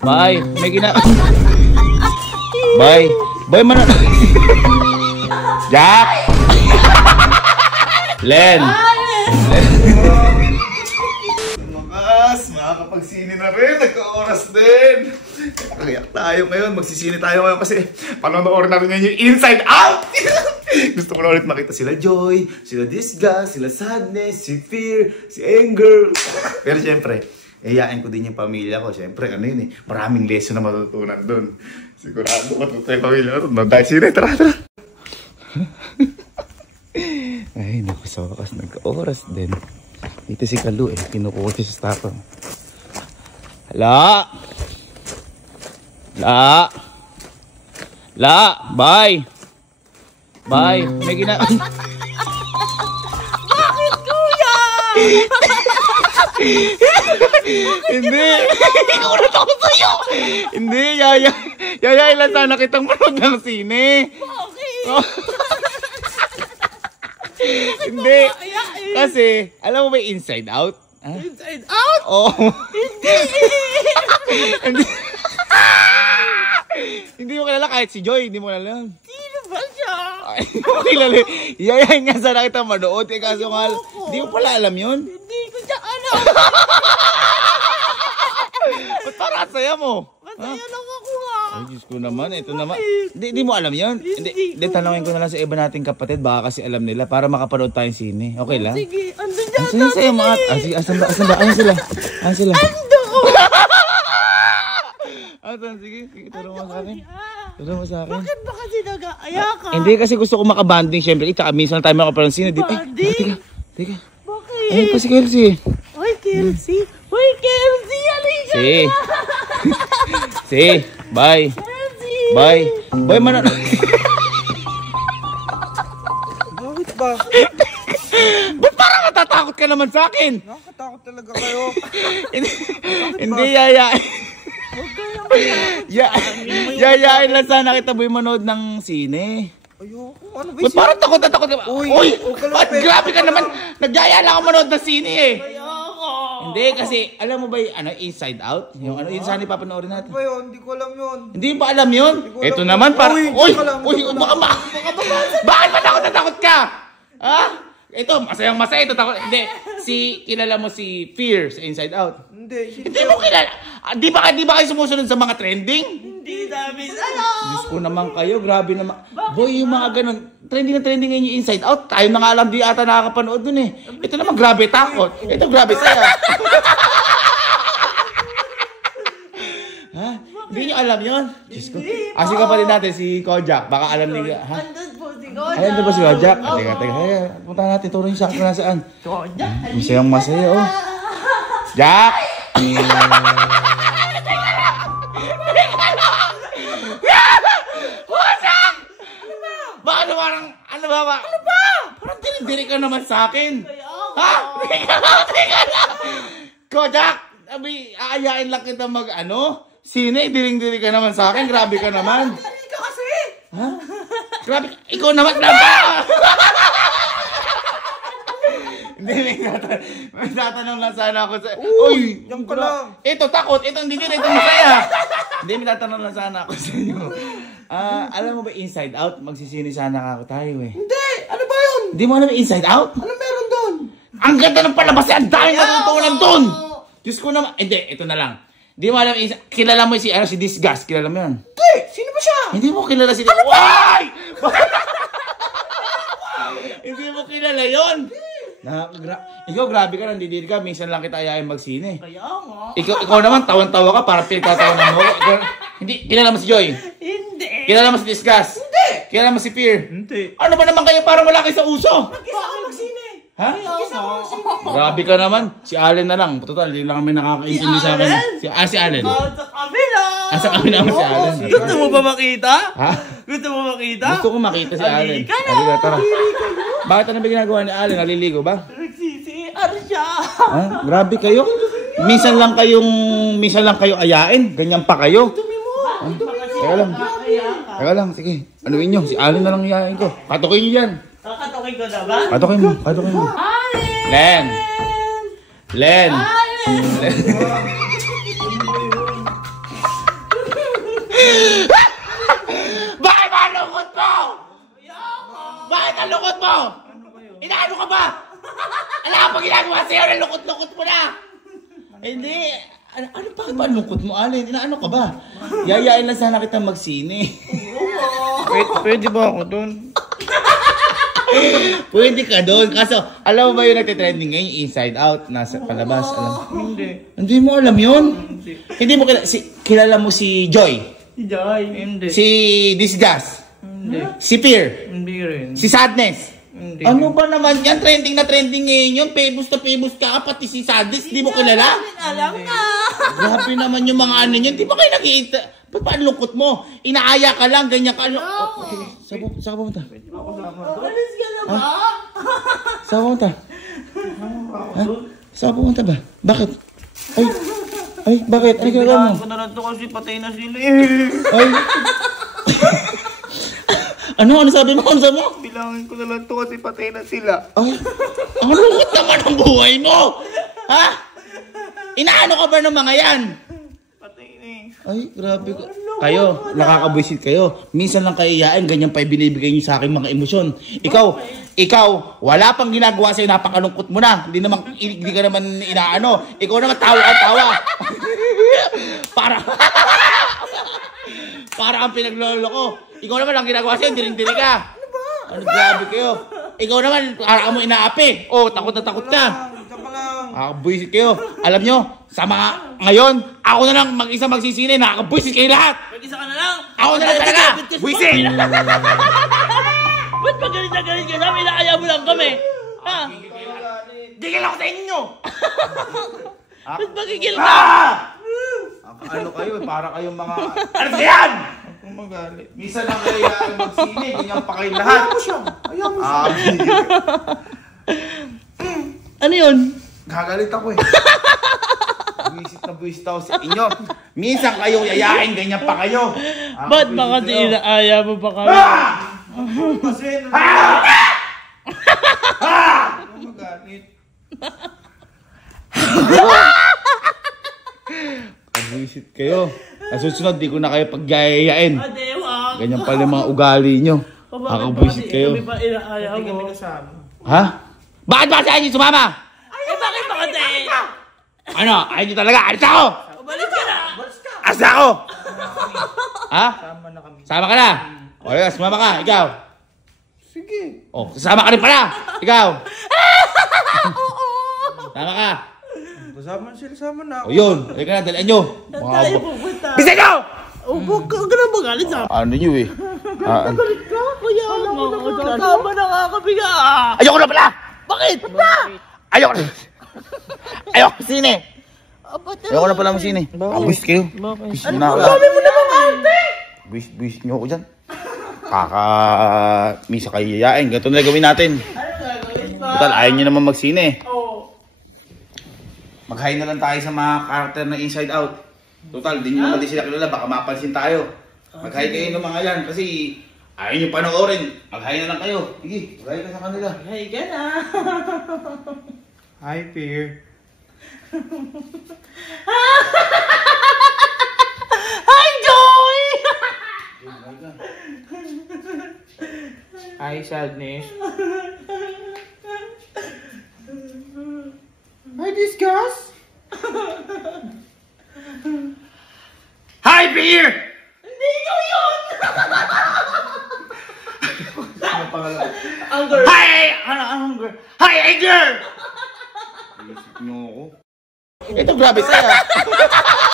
Bye. May Bye. Bye man. Jack. Len. Makas, makakapagsini na rin. Nagka-oras din. Kakayak tayo ngayon. Magsisini tayo ngayon kasi panonood natin ngayon yung Inside Out. Gusto ko na ulit makita sila Joy, sila Disgust, sila Sadness, si Fear, si Anger. Pero syempre, iyain ko din yung pamilya ko. Syempre, ano yun eh, maraming lesson na matutunan doon. Sigurado matutunan yung pamilya ko. Dahil sila, tara, tara. Ay, naku, sa wakas, nagka-oras din. Dito si Kalu eh, kinukuha siya sa tapang. Hala! La! La! Bye! Bye! May Bakit, kuya? Hindi! Ikulat ako sa'yo! Hindi, Yaya! Yaya, ilan sana kitang manood ng sine! Bakit? Oh. Hindi! Kasi, alam mo ba yung Inside Out? Ha? Inside Out? Oo! Hindi! Hindi! Hindi mo kilala kahit si Joy, hindi mo kilala. Sino ba siya? Ay, hindi mo kilala. Yayain nga sana kita manood. Eh, kaso nga, hindi mo pala alam yun. Hindi ko siya alam. Ba't parang saya mo? Masaya lang ako ha. Ay, Diyos ko naman. Ito naman. Hindi mo alam yun? Hindi, tanongin ko na lang sa iba nating kapatid. Baka kasi alam nila para makapanood tayong sine. Okay lang? Sige, andun dyan. Sige, sa'yo mga... Sige, asan ba? Ayan sila. Ayan sila. Asan? Sige, turo mo sa akin. Turo mo sa akin. Bakit ba kasi nag-aaya ka? Hindi, kasi gusto ko makabanding. Siyempre, minsan tayo makapanood sine. Banding? Teka. Bakit? Ayun pa si Kelsey. Uy, Kelsey. Uy, Kelsey. Halika Si. na. Si. Bye. Kelsey. Bye. Bye man. Bakit ba? Ba't parang natatakot ka naman sa akin? Nakakatakot talaga kayo. Hindi, Yaya. Yayain lang sana kita boy manood ng sine. Ayoko. Ano ba Ba't parang takot na takot ka? Uy! ka lang, Ba't grabe ka naman? Nagyaya lang ako manood ng sine eh. Ayoko. Hindi, kasi alam mo ba yung Inside Out? Yung yun sana ipapanoorin natin. ba yun? Hindi ko alam yun. Hindi ba alam yun? Ito naman para... Uy! Bakit ba takot na takot ka? Ha? Ito, masayang masaya ito. Takot. Hindi, kilala mo si Fear sa Inside Out? Hindi mo kilala. Di ba kayo sumusunod sa mga trending? Hindi namin alam. Diyos ko naman kayo, grabe naman. Boy, yung mga ganun, trending na trending ngayon yung Inside Out. Tayo na nga alam, di ata nakakapanood dun eh. Ito naman, grabe takot. Ito, grabe saya. Ha? Hindi nyo alam yun? Diyos ko. Asi ka pa din natin, si Kojak. Baka alam ni... Ha? Andun po si Kojak. Ay, andun ba si Kojak? Teka. Punta natin, turo nyo sa akin kung nasaan. Kojak, Masayang masaya, oh. Jack! Wasak! Ano ba? Parang dinidiri ka naman sa akin. Ha? Teka lang. Kojak, aayain lang kita sine, diring-diri ka naman sa akin. Grabe ka naman. Hindi ka kasi. Ha? Grabe, ikaw naman. Hindi, may tatanong lang sana ako sa... Uy! Yan ka lang. Ito, takot. Ito, hindi din. Ito, masaya. Hindi, may tatanong lang sana ako sa inyo. Alam mo ba, Inside Out? Magsisini sana ako tayo eh. Hindi! Ano ba yun? Hindi mo alam Inside Out? Ano meron doon? Ang ganda ng palabas. Ang dahil natutunan doon. Diyos ko naman. Hindi, ito na lang. Hindi mo alam, kilala mo si Disgust. Kilala mo yun? Hindi! Sino ba siya? Hindi mo kilala si Disgust. Why? Hindi mo kilala yun. Ikaw grabe ka, nandidiri ka. Minsan lang kita ayayin magsine. Kaya nga. Ikaw naman, tawan-tawa ka para pinagtatawanan mo. Hindi, kilala mo si Joy? Hindi. Kilala mo si Disgust? Hindi! Kilala mo si Fear? Hindi. Ano ba naman kayo parang wala kayo sa uso? Mag-isa ka magsine. Ha? Mag-isa ka magsine. Grabe ka naman. Si Allen na lang. Total, hindi lang kami nakakaintindi sa akin. Si Allen. Sa kabila. Sa kami naman si Allen. Gusto mo ba makita? Ha? Gusto mo makita? Gusto ko makita si Allen. Halika na. Halika, tara. Bakit ano ba ginagawa ni Allen? Naliligo ba? Nagsisiar siya. Ha? Grabe kayo. Minsan lang kayo ayain. Ganyan pa kayo. Teka lang, sige. Anuin nyo, si Allen na lang iayain ko. Katukin nyo yan. Kakatukin ko na ba? Katukin mo. Allen! Len! Allen! Bakit ba ang lungkot mo? Bakit ang lungkot mo? Inaano ka ba? Alam ka pa ginagawa sa'yo, nalungkot-lungkot mo na. Hindi. Ano bakit ba ang lungkot mo, Alin? Inaano ka ba? Yayain lang sana kitang magsine. Pwede ba ako doon? Pwede ka doon. Kaso, alam mo ba yung nagtitrending ngayon, Inside Out, nasa palabas? Hindi. Hindi mo alam yun? Hindi mo kilala mo si Joy? Si Joy. Hindi. Si Disgust? Hindi. Si Fear? Hindi rin. Si Sadness? Hindi. Ano ba naman yan? Trending na trending ngayon yun. Famous na famous ka. Pati si Sadness, di mo kilala? Alam ka. Grabe naman yung mga ano yun. Di ba kayo nag-iita? Ba't ba ang lungkot mo? Inaaya ka lang, ganyan ka. Saan ka pumunta? Alis ka na ba? Saan ka pumunta? Ha? Saan ka pumunta ba? Bakit? Ay, bakit? Ay, gagawin mo. Ko na lang to kasi patay na sila Ay. Ano sabi mo? Ano sabi mo? Bilangin ko na lang to kasi patay na sila. Ay, ang lungkot naman ang buhay mo! Ha? Inaano ka ba ng mga yan? Patay na eh. Ay, grabe ka. Kayo, nakakabwisit kayo. Minsan lang kayo iyain, ganyan pa binibigay niyo sa akin mga emosyon. Ikaw, wala pang ginagawa sa'yo, napakalungkot mo na. Hindi ka naman inaano. Ikaw naman tawa. Para ang pinaglolo ko. Ikaw naman ang ginagawa sa'yo, diring-diri ka. Ano grabe kayo. Ikaw naman, para mo inaapi. Oh, takot na takot ka. Nakakabwisit kayo. Alam nyo, sa mga ngayon, ako na lang mag-isa magsisine. Nakakabwisit kayo lahat. Mag-isa ka na lang. Ako na lang talaga. Bwisit! Ba't ba galit na galit ka namin? Inaaya mo lang kami. Ha? Digil ako sa inyo! Ba't ba gigil ka? Ano kayo, para kayong mga... Ano ba yan? Kung magalit. Minsan lang kayo magsine, ganyan pa kayo lahat. Ayaw mo siya. Ano yun? Gagalit ako eh. Buwisit ako sa inyo. Minsan kayo yayain, ganyan pa kayo. Ba't ba kasi inaaya mo pa kami? Kasi kung magalit. Buwisit kayo. Nasusunod, di ko na kayo pagyayayain. Ate, wag. Ganyan pala yung mga ugali nyo. Nakakabwisit kayo. Kami pa inaaya Hindi kami mo. kasama. Ha? Bakit ba sa inyo sumama? Eh, bakit ba kasi? Ano? Ayaw nyo talaga? Alis ako! Umalis ka na. Alis ako! Ha? Sama na kami. Sama ka na? O yes, sumama ka. Ikaw. Sige. O, sasama ka rin pala. Ikaw. Sama ka. Sama na O yun. Halika na, dalian nyo. Saan tayo pupunta? Bisa nyo! Huwag ka na magalit sa akin. Ano nyo eh? Galit ka? Kuya, tama na nga kami nga. Ayoko na pala! Bakit? Ba't ba? Ayoko na! Ayoko na sine! Ba't Ayoko na pala masine. Buwis kayo. Buwis nyo na ako. Sabi mo naman ate. Buwis nyo ako dyan. Misa kayo yayain. Ganito na gawin natin. Ano gagawin pa? Total, ayaw nyo naman magsine. Oo. Mag-hi na lang tayo sa mga karakter na Inside Out. Total, di nyo naman din sila kilala. Baka mapansin tayo. Mag-hi kayo ng mga yan. Kasi ayaw nyo panoorin. Mag-hi na lang kayo. Sige, mag-hi ka sa kanila. Hey, ka na. Hi, Fear. Hi, Joy! Hi, Sadness. Hi, Disgust. Hi, Beer! Hindi ko yun! Ano pangalan? Anger. Hi! Ano, Anger? Hi, Anger! Isip nyo ako. Ito, grabe saya.